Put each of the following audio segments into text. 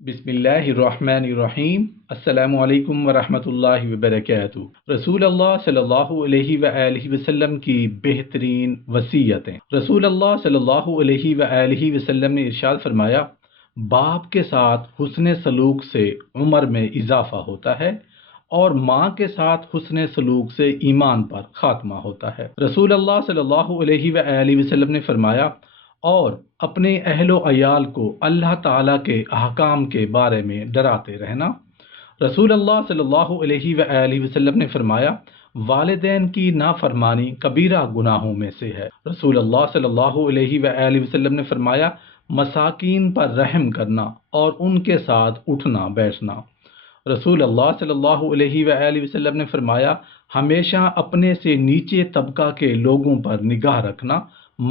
بسم اللہ الرحمن الرحیم۔ السلام علیکم ورحمۃ اللہ وبرکاتہ۔ رسول اللہ صلی اللہ علیہ وآلہ وسلم کی بہترین وصیتیں۔ رسول اللہ صلی اللہ علیہ وآلہ وسلم نے ارشاد فرمایا، باپ کے ساتھ حسن سلوک سے عمر میں اضافہ ہوتا ہے اور ماں کے ساتھ حسن سلوک سے ایمان پر خاتمہ ہوتا ہے۔ رسول اللہ صلی اللہ علیہ وآلہ وسلم نے فرمایا، اور اپنے اہل و عیال کو اللہ تعالیٰ کے احکام کے بارے میں ڈراتے رہنا۔ رسول اللہ صلی اللہ علیہ وآلہ وسلم نے فرمایا، والدین کی نافرمانی کبیرہ گناہوں میں سے ہے۔ رسول اللہ صلی اللہ علیہ وآلہ وسلم نے فرمایا، مساکین پر رحم کرنا اور ان کے ساتھ اٹھنا بیٹھنا۔ رسول اللہ صلی اللہ علیہ وآلہ وسلم نے فرمایا، ہمیشہ اپنے سے نیچے طبقہ کے لوگوں پر نگاہ رکھنا،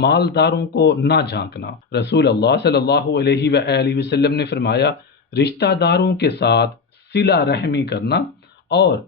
مالداروں کو نہ جھانکنا۔ رسول اللہ صلی اللہ علیہ وآلہ وسلم نے فرمایا، رشتہ داروں کے ساتھ صلہ رحمی کرنا اور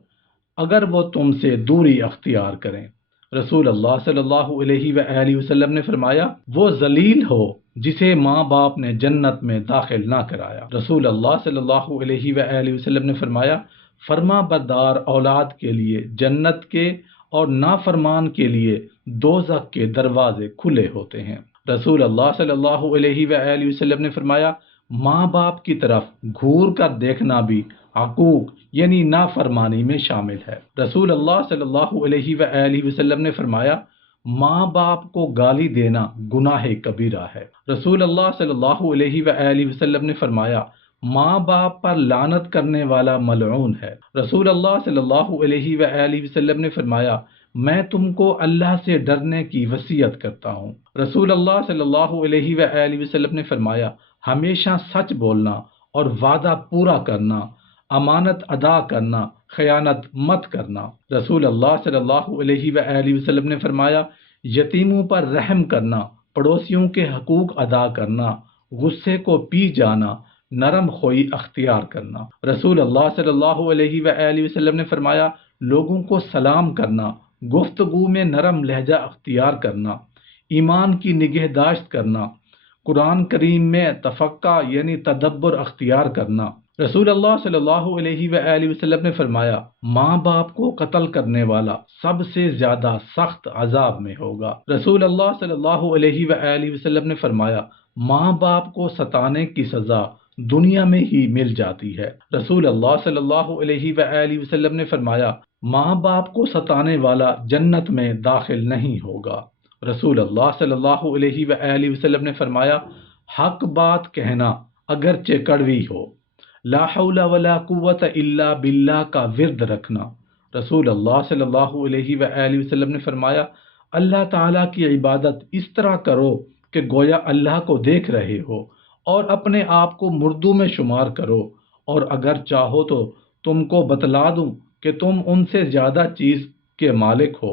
اگر وہ تم سے دوری اختیار کریں۔ رسول اللہ صلی اللہ علیہ وآلہ وسلم نے فرمایا، وہ ذلیل ہو جسے ماں باپ نے جنت میں داخل نہ کرایا۔ رسول اللہ صلی اللہ علیہ وآلہ وسلم نے فرمایا، فرما بردار اولاد کے لیے جنت کے اور نافرمان کے لیے دوزخ کے دروازے کھلے ہوتے ہیں۔ رسول اللہ صلی اللہ علیہ وآلہ وسلم نے فرمایا، ماں باپ کی طرف گھور کر دیکھنا بھی عقوق یعنی نافرمانی میں شامل ہے۔ رسول اللہ صلی اللہ علیہ وآلہ وسلم نے فرمایا، ماں باپ کو گالی دینا گناہ کبیرہ ہے۔ رسول اللہ صلی اللہ علیہ وآلہ وسلم نے فرمایا، ماں باپ پر لعنت کرنے والا ملعون ہے۔ رسول اللہ صلی اللہ علیہ وآلہ وسلم نے فرمایا، میں تم کو اللہ سے ڈرنے کی وصیت کرتا ہوں۔ رسول اللہ صلی اللہ علیہ وآلہ وسلم نے فرمایا، ہمیشہ سچ بولنا اور وعدہ پورا کرنا، امانت ادا کرنا، خیانت مت کرنا۔ رسول اللہ صلی اللہ علیہ وآلہ وسلم نے فرمایا، یتیموں پر رحم کرنا، پڑوسیوں کے حقوق ادا کرنا، غصے کو پی جانا، نرم خوئی اختیار کرنا۔ رسول اللہ صلی اللہ علیہ وآلہ وسلم نے فرمایا، لوگوں کو سلام کرنا، گفتگو میں نرم لہجہ اختیار کرنا، ایمان کی نگہداشت کرنا، قرآن کریم میں تفقہ یعنی تدبر اختیار کرنا۔ رسول اللہ صلی اللہ علیہ وآلہ وسلم نے فرمایا، ماں باپ کو قتل کرنے والا سب سے زیادہ سخت عذاب میں ہوگا۔ رسول اللہ صلی اللہ علیہ وآلہ وسلم نے فرمایا، ماں باپ کو ستانے کی سزا دنیا میں ہی مل جاتی ہے۔ رسول اللہ صلی اللہ علیہ وآلہ وسلم نے فرمایا، ماں باپ کو ستانے والا جنت میں داخل نہیں ہوگا۔ رسول اللہ صلی اللہ علیہ وآلہ وسلم نے فرمایا، حق بات کہنا اگرچہ کڑوی ہو، لا حول ولا قوت الا باللہ کا ورد رکھنا۔ رسول اللہ صلی اللہ علیہ وآلہ وسلم نے فرمایا، اللہ تعالیٰ کی عبادت اس طرح کرو کہ گویا اللہ کو دیکھ رہے ہو، اور اپنے آپ کو مردوں میں شمار کرو، اور اگر چاہو تو تم کو بتلا دوں کہ تم ان سے زیادہ چیز کے مالک ہو،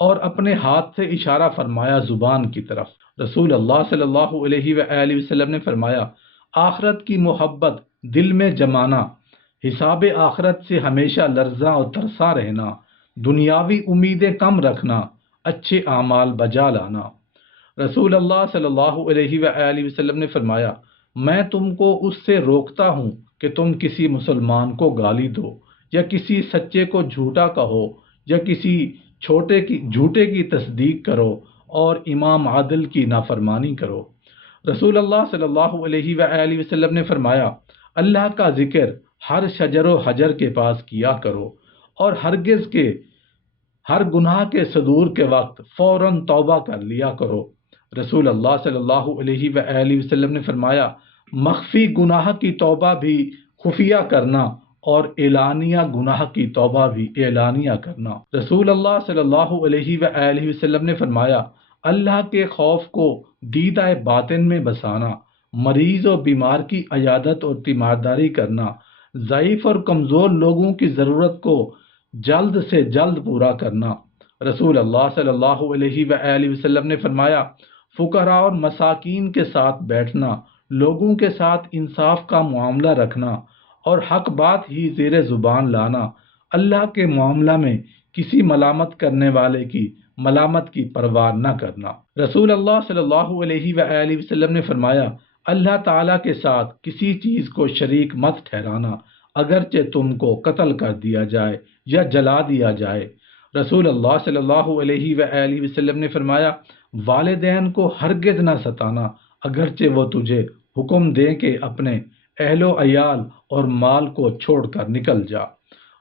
اور اپنے ہاتھ سے اشارہ فرمایا زبان کی طرف۔ رسول اللہ صلی اللہ علیہ وآلہ وسلم نے فرمایا، آخرت کی محبت دل میں جمانا، حساب آخرت سے ہمیشہ لرزاں اور ترساں رہنا، دنیاوی امیدیں کم رکھنا، اچھے اعمال بجا لانا۔ رسول اللہ صلی اللہ علیہ وآلہ وسلم نے فرمایا، میں تم کو اس سے روکتا ہوں کہ تم کسی مسلمان کو گالی دو، یا کسی سچے کو جھوٹا کہو، یا کسی جھوٹے کی تصدیق کرو، اور امام عادل کی نافرمانی کرو۔ رسول اللہ صلی اللہ علیہ وآلہ وسلم نے فرمایا، اللہ کا ذکر ہر شجر و حجر کے پاس کیا کرو، اور ہرگز کے ہر گناہ کے صدور کے وقت فوراً توبہ کر لیا کرو۔ رسول اللہ صلی اللہ علیہ وآلہ وسلم نے فرمایا، مخفی گناہ کی توبہ بھی خفیہ کرنا، اور اعلانیہ گناہ کی توبہ بھی اعلانیہ کرنا۔ رسول اللہ صلی اللہ علیہ وآلہ وسلم نے فرمایا، اللہ کے خوف کو دیدہ باطن میں بسانا، مریض و بیمار کی عیادت اور تیمارداری کرنا، ضعیف اور کمزور لوگوں کی ضرورت کو جلد سے جلد پورا کرنا۔ رسول اللہ صلی اللہ علیہ وآلہ وسلم نے فرمایا، فقراء اور مساکین کے ساتھ بیٹھنا، لوگوں کے ساتھ انصاف کا معاملہ رکھنا، اور حق بات ہی زیر زبان لانا، اللہ کے معاملہ میں کسی ملامت کرنے والے کی ملامت کی پرواہ نہ کرنا۔ رسول اللہ صلی اللہ علیہ وآلہ وسلم نے فرمایا، اللہ تعالیٰ کے ساتھ کسی چیز کو شریک مت ٹھہرانا، اگرچہ تم کو قتل کر دیا جائے یا جلا دیا جائے۔ رسول اللہ صلی اللہ علیہ وآلہ وسلم نے فرمایا، والدین کو ہرگز نہ ستانا، اگرچہ وہ تجھے حکم دیں کہ اپنے اہل و عیال اور مال کو چھوڑ کر نکل جا۔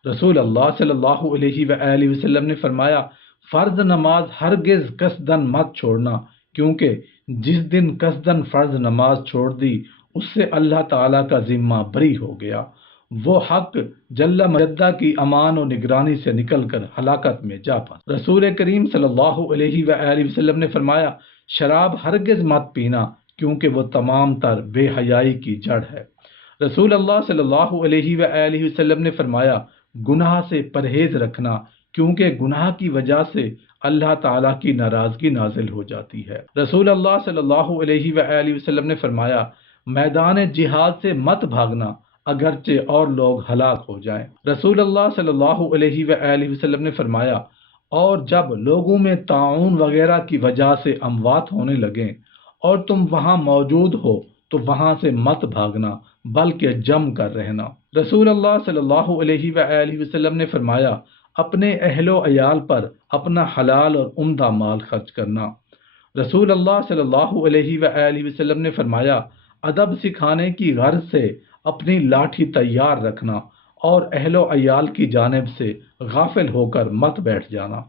رسول اللہ صلی اللہ علیہ وآلہ وسلم نے فرمایا، فرض نماز ہرگز قصدن مت چھوڑنا، کیونکہ جس دن قصدن فرض نماز چھوڑ دی اس سے اللہ تعالیٰ کا ذمہ بری ہو گیا، وہ حق جل مجدہ کی امان و نگرانی سے نکل کر ہلاکت میں جا پڑا۔ رسول کریم صلی اللہ علیہ وآلہ وسلم نے فرمایا، شراب ہرگز مت پینا، کیونکہ وہ تمام تر بے حیائی کی جڑ ہے۔ رسول اللہ صلی اللہ علیہ وآلہ وسلم نے فرمایا، گناہ سے پرہیز رکھنا، کیونکہ گناہ کی وجہ سے اللہ تعالیٰ کی ناراضگی نازل ہو جاتی ہے۔ رسول اللہ صلی اللہ علیہ وآلہ وسلم نے فرمایا، میدان جہاد سے مت بھاگنا، اگرچہ اور لوگ ہلاک ہو جائیں۔ رسول اللہ صلی اللہ علیہ وآلہ وسلم نے فرمایا، اور جب لوگوں میں طاعون وغیرہ کی وجہ سے اموات ہونے لگیں اور تم وہاں موجود ہو تو وہاں سے مت بھاگنا، بلکہ جم کر رہنا۔ رسول اللہ صلی اللہ علیہ وآلہ وسلم نے فرمایا، اپنے اہل و عیال پر اپنا حلال اور عمدہ مال خرچ کرنا۔ رسول اللہ صلی اللہ علیہ وآلہ وسلم نے فرمایا، ادب سکھانے کی غرض سے اپنی لاٹھی تیار رکھنا اور اہل و عیال کی جانب سے غافل ہو کر مت بیٹھ جانا۔